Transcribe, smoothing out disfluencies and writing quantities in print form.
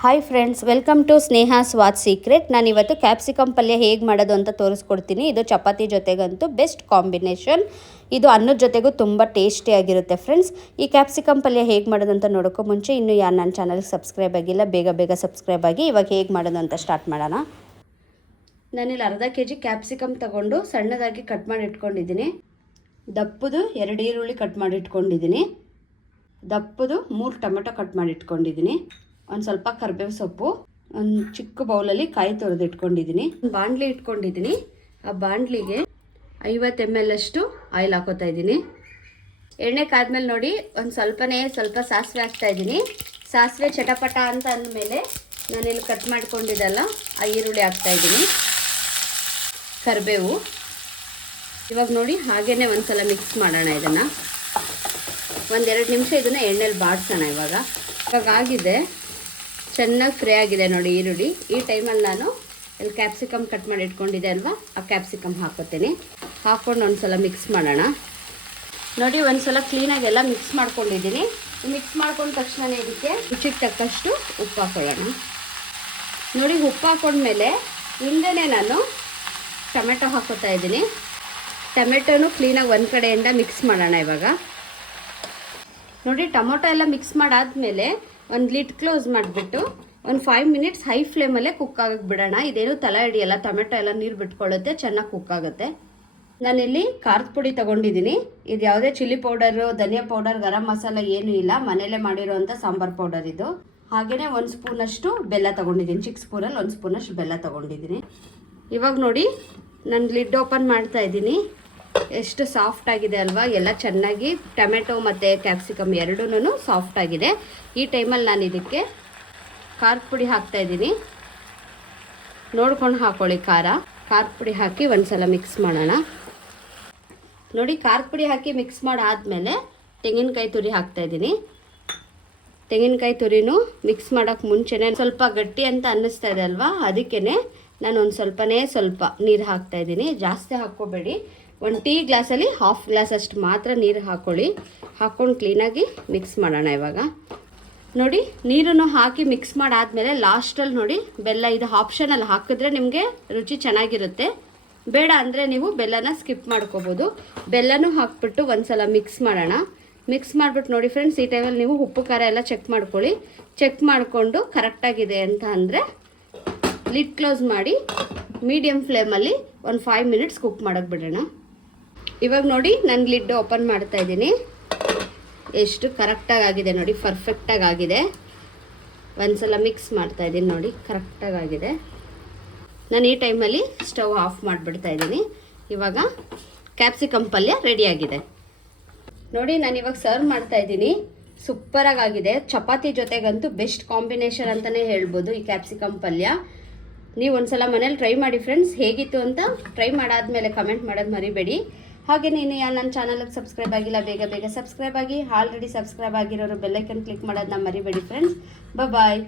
Hi friends, welcome to Sneha Swad secret. ನಾನು ಇವತ್ತು capsicum ಪಲ್ಯ ಹೇಗೆ ಮಾಡೋದು ಅಂತ ತೋರಿಸ್ಕೊಡ್ತೀನಿ. ಇದು ಚಪಾತಿ ಜೊತೆಗಂತೂ ಬೆಸ್ಟ್ ಕಾಂಬಿನೇಷನ್. ಇದು ಅನ್ನದ ಜೊತೆಗೂ ತುಂಬ ಟೇಸ್ಟಿಯಾಗಿರುತ್ತೆ ಫ್ರೆಂಡ್ಸ್. ಈ ಕ್ಯಾಪ್ಸಿಕಮ್ ಪಲ್ಯ ಹೇಗೆ ಮಾಡೋದು ಅಂತ ನೋಡೋಕ್ಕೂ ಮುಂಚೆ ಇನ್ನೂ ಯಾರು ನನ್ನ ಚಾನಲ್ಗೆ ಸಬ್ಸ್ಕ್ರೈಬ್ ಆಗಿಲ್ಲ, ಬೇಗ ಸಬ್ಸ್ಕ್ರೈಬ್ ಆಗಿ. ಇವಾಗ ಹೇಗೆ ಮಾಡೋದು ಅಂತ ಸ್ಟಾರ್ಟ್ ಮಾಡೋಣ. ನಾನಿಲ್ಲಿ ಅರ್ಧ kg ಕ್ಯಾಪ್ಸಿಕಮ್ ತಗೊಂಡು ಸಣ್ಣದಾಗಿ ಕಟ್ ಮಾಡಿ ಇಟ್ಕೊಂಡಿದ್ದೀನಿ. ದಪ್ಪದು 2 ಈರುಳ್ಳಿ ಕಟ್ ಮಾಡಿ ಇಟ್ಕೊಂಡಿದ್ದೀನಿ. ದಪ್ಪದು 3 ಟೊಮೆಟೊ ಕಟ್ ಮಾಡಿ ಇಟ್ಕೊಂಡಿದ್ದೀನಿ. ಒಂದು ಸ್ವಲ್ಪ ಕರಿಬೇವು ಸೊಪ್ಪು, ಒಂದು ಚಿಕ್ಕ ಬೌಲಲ್ಲಿ ಕಾಯಿ ತುರಿದು ಇಟ್ಕೊಂಡಿದ್ದೀನಿ. ಬಾಣಲಿ ಇಟ್ಕೊಂಡಿದ್ದೀನಿ. ಆ ಬಾಣಲಿಗೆ 50 ml ಅಷ್ಟು ಆಯಿಲ್ ಹಾಕೋತಾ ಇದ್ದೀನಿ. ಎಣ್ಣೆ ಕಾದ್ಮೇಲೆ ನೋಡಿ ಒಂದು ಸ್ವಲ್ಪ ಸಾಸಿವೆ ಹಾಕ್ತಾ ಇದ್ದೀನಿ. ಸಾಸಿವೆ ಚಟಪಟ ಅಂತ ಅಂದಮೇಲೆ ನಾನಿಲ್ಲಿ ಕಟ್ ಮಾಡ್ಕೊಂಡಿದ್ದಲ್ಲ ಆ ಈರುಳ್ಳಿ ಹಾಕ್ತಾ ಇದ್ದೀನಿ. ಕರಿಬೇವು ಇವಾಗ ನೋಡಿ ಹಾಗೇ ಒಂದ್ಸಲ ಮಿಕ್ಸ್ ಮಾಡೋಣ. ಇದನ್ನು 1-2 ನಿಮಿಷ ಇದನ್ನು ಎಣ್ಣೆಲಿ ಬಾಡಿಸೋಣ. ಇವಾಗ ಆಗಿದೆ, ಚೆನ್ನಾಗಿ ಫ್ರೈ ಆಗಿದೆ ನೋಡಿ ಈರುಳ್ಳಿ. ಈ ಟೈಮಲ್ಲಿ ನಾನು ಇಲ್ಲಿ ಕ್ಯಾಪ್ಸಿಕಮ್ ಕಟ್ ಮಾಡಿ ಇಟ್ಕೊಂಡಿದ್ದೆ ಅಲ್ವಾ, ಆ ಕ್ಯಾಪ್ಸಿಕಮ್ ಹಾಕೋತೀನಿ. ಹಾಕ್ಕೊಂಡು ಒಂದ್ಸಲ ಮಿಕ್ಸ್ ಮಾಡೋಣ. ನೋಡಿ ಒಂದ್ಸಲ ಕ್ಲೀನಾಗೆಲ್ಲ ಮಿಕ್ಸ್ ಮಾಡ್ಕೊಂಡಿದ್ದೀನಿ. ಮಿಕ್ಸ್ ಮಾಡ್ಕೊಂಡ ತಕ್ಷಣ ಇದಕ್ಕೆ ರುಚಿಗೆ ತಕ್ಕಷ್ಟು ಉಪ್ಪು ಹಾಕೊಳ್ಳೋಣ. ನೋಡಿ ಉಪ್ಪು ಹಾಕೊಂಡ್ಮೇಲೆ ಹಿಂದೆನೇ ನಾನು ಟೊಮೆಟೊ ಹಾಕೋತಾ ಇದ್ದೀನಿ. ಟೊಮೆಟೊನು ಕ್ಲೀನಾಗಿ ಒಂದು ಕಡೆಯಿಂದ ಮಿಕ್ಸ್ ಮಾಡೋಣ. ಇವಾಗ ನೋಡಿ ಟೊಮೊಟೊ ಎಲ್ಲ ಮಿಕ್ಸ್ ಮಾಡಾದ್ಮೇಲೆ ಒಂದು ಲಿಡ್ ಕ್ಲೋಸ್ ಮಾಡಿಬಿಟ್ಟು ಒಂದು 5 ಮಿನಿಟ್ಸ್ ಹೈ ಫ್ಲೇಮಲ್ಲೇ ಕುಕ್ ಆಗಕ್ಕೆ ಬಿಡೋಣ. ಇದೇನು ತಲೆ ಹಿಡಿಯಲ್ಲ, ಟೊಮೆಟೊ ಎಲ್ಲ ನೀರು ಬಿಟ್ಕೊಳ್ಳುತ್ತೆ, ಚೆನ್ನಾಗಿ ಕುಕ್ ಆಗುತ್ತೆ. ನಾನಿಲ್ಲಿ ಖಾರದ ಪುಡಿ ತೊಗೊಂಡಿದ್ದೀನಿ. ಇದು ಯಾವುದೇ ಚಿಲ್ಲಿ ಪೌಡರು, ಧನಿಯಾ ಪೌಡರ್, ಗರಂ ಮಸಾಲ ಏನೂ ಇಲ್ಲ, ಮನೆಯಲ್ಲೇ ಮಾಡಿರೋವಂಥ ಸಾಂಬಾರು ಪೌಡರ್ ಇದು. ಹಾಗೆಯೇ 1 ಸ್ಪೂನಷ್ಟು ಬೆಲ್ಲ ತೊಗೊಂಡಿದ್ದೀನಿ. ಚಿಕ್ಕ ಸ್ಪೂನಲ್ಲಿ 1 ಸ್ಪೂನಷ್ಟು ಬೆಲ್ಲ ತೊಗೊಂಡಿದ್ದೀನಿ. ಇವಾಗ ನೋಡಿ ನಾನು ಲಿಡ್ ಓಪನ್ ಮಾಡ್ತಾ ಇದ್ದೀನಿ. ಎಷ್ಟು ಸಾಫ್ಟ್ ಆಗಿದೆ ಅಲ್ವಾ, ಎಲ್ಲ ಚೆನ್ನಾಗಿ ಟೊಮೆಟೊ ಮತ್ತು ಕ್ಯಾಪ್ಸಿಕಮ್ ಎರಡೂ ಸಾಫ್ಟ್ ಆಗಿದೆ. ಈ ಟೈಮಲ್ಲಿ ನಾನು ಇದಕ್ಕೆ ಖಾರದ ಪುಡಿ ಹಾಕ್ತಾ ಇದ್ದೀನಿ. ನೋಡ್ಕೊಂಡು ಹಾಕೊಳ್ಳಿ. ಖಾರದ ಪುಡಿ ಹಾಕಿ ಒಂದ್ಸಲ ಮಿಕ್ಸ್ ಮಾಡೋಣ. ನೋಡಿ ಖಾರದ ಪುಡಿ ಹಾಕಿ ಮಿಕ್ಸ್ ಮಾಡಾದ್ಮೇಲೆ ತೆಂಗಿನಕಾಯಿ ತುರಿ ಹಾಕ್ತಾ ಇದ್ದೀನಿ. ತೆಂಗಿನಕಾಯಿ ತುರಿನೂ ಮಿಕ್ಸ್ ಮಾಡೋಕ್ಕೆ ಮುಂಚೆನೇ ಸ್ವಲ್ಪ ಗಟ್ಟಿ ಅಂತ ಅನ್ನಿಸ್ತಾ ಇದೆ ಅಲ್ವಾ, ಅದಕ್ಕೇ ನಾನು ಒಂದು ಸ್ವಲ್ಪ ನೀರು ಹಾಕ್ತಾ ಇದ್ದೀನಿ. ಜಾಸ್ತಿ ಹಾಕ್ಕೋಬೇಡಿ. 1 ಟೀ ಗ್ಲಾಸಲ್ಲಿ 1/2 ಗ್ಲಾಸ್ ಅಷ್ಟು ಮಾತ್ರ ನೀರು ಹಾಕ್ಕೊಳ್ಳಿ. ಹಾಕ್ಕೊಂಡು ಕ್ಲೀನಾಗಿ ಮಿಕ್ಸ್ ಮಾಡೋಣ. ಇವಾಗ ನೋಡಿ ನೀರನ್ನು ಹಾಕಿ ಮಿಕ್ಸ್ ಮಾಡಾದ್ಮೇಲೆ ಲಾಸ್ಟಲ್ಲಿ ನೋಡಿ ಬೆಲ್ಲ, ಇದು ಆಪ್ಷನಲ್ಲಿ ಹಾಕಿದ್ರೆ ನಿಮಗೆ ರುಚಿ ಚೆನ್ನಾಗಿರುತ್ತೆ. ಬೇಡ ಅಂದರೆ ನೀವು ಬೆಲ್ಲನ ಸ್ಕಿಪ್ ಮಾಡ್ಕೋಬೋದು. ಬೆಲ್ಲನೂ ಹಾಕ್ಬಿಟ್ಟು ಒಂದ್ಸಲ ಮಿಕ್ಸ್ ಮಾಡೋಣ. ಮಿಕ್ಸ್ ಮಾಡಿಬಿಟ್ಟು ನೋಡಿ ಫ್ರೆಂಡ್ಸ್, ಈ ಟೈಮಲ್ಲಿ ನೀವು ಉಪ್ಪು ಖಾರ ಎಲ್ಲ ಚೆಕ್ ಮಾಡ್ಕೊಳ್ಳಿ. ಚೆಕ್ ಮಾಡಿಕೊಂಡು ಕರೆಕ್ಟಾಗಿದೆ ಅಂತ ಅಂದರೆ ಲಿಡ್ ಕ್ಲೋಸ್ ಮಾಡಿ ಮೀಡಿಯಮ್ ಫ್ಲೇಮಲ್ಲಿ ಒಂದು 5 ಮಿನಿಟ್ಸ್ ಕುಕ್ ಮಾಡೋಕ್ಕೆ ಬಿಡೋಣ. ಇವಾಗ ನೋಡಿ ನಾನು ಲಿಡ್ ಓಪನ್ ಮಾಡ್ತಾ ಇದ್ದೀನಿ. ಎಷ್ಟು ಕರೆಕ್ಟಾಗಿ ಆಗಿದೆ ನೋಡಿ, ಪರ್ಫೆಕ್ಟಾಗಿ ಆಗಿದೆ. ಒಂದ್ಸಲ ಮಿಕ್ಸ್ ಮಾಡ್ತಾ ಇದ್ದೀನಿ. ನೋಡಿ ಕರೆಕ್ಟಾಗಿ ಆಗಿದೆ. ನಾನು ಈ ಟೈಮಲ್ಲಿ ಸ್ಟವ್ ಆಫ್ ಮಾಡಿಬಿಡ್ತಾ ಇದ್ದೀನಿ. ಇವಾಗ ಕ್ಯಾಪ್ಸಿಕಮ್ ಪಲ್ಯ ರೆಡಿಯಾಗಿದೆ. ನೋಡಿ ನಾನು ಇವಾಗ ಸರ್ವ್ ಮಾಡ್ತಾ ಇದ್ದೀನಿ. ಸೂಪರಾಗಿ ಆಗಿದೆ. ಚಪಾತಿ ಜೊತೆಗಂತೂ ಬೆಸ್ಟ್ ಕಾಂಬಿನೇಷನ್ ಅಂತಲೇ ಹೇಳ್ಬೋದು ಈ ಕ್ಯಾಪ್ಸಿಕಮ್ ಪಲ್ಯ. ನೀವು ಒಂದ್ಸಲ ಮನೇಲಿ ಟ್ರೈ ಮಾಡಿ ಫ್ರೆಂಡ್ಸ್. ಹೇಗಿತ್ತು ಅಂತ ಟ್ರೈ ಮಾಡಾದ್ಮೇಲೆ ಕಮೆಂಟ್ ಮಾಡೋದು ಮರಿಬೇಡಿ. ಹಾಗೆ ನೀನು ನನ್ನ ಚಾನಲ್ಗೆ ಸಬ್ಸ್ಕ್ರೈಬ್ ಆಗಿಲ್ಲ, ಬೇಗ ಸಬ್ಸ್ಕ್ರೈಬ್ ಆಗಿ. ಆಲ್ರೆಡಿ ಸಬ್ಸ್ಕ್ರೈಬ್ ಆಗಿರೋರು ಬೆಲ್ಲೈಕನ್ ಕ್ಲಿಕ್ ಮಾಡೋದನ್ನ ಮರಿಬೇಡಿ ಫ್ರೆಂಡ್ಸ್. ಬಾಯ್.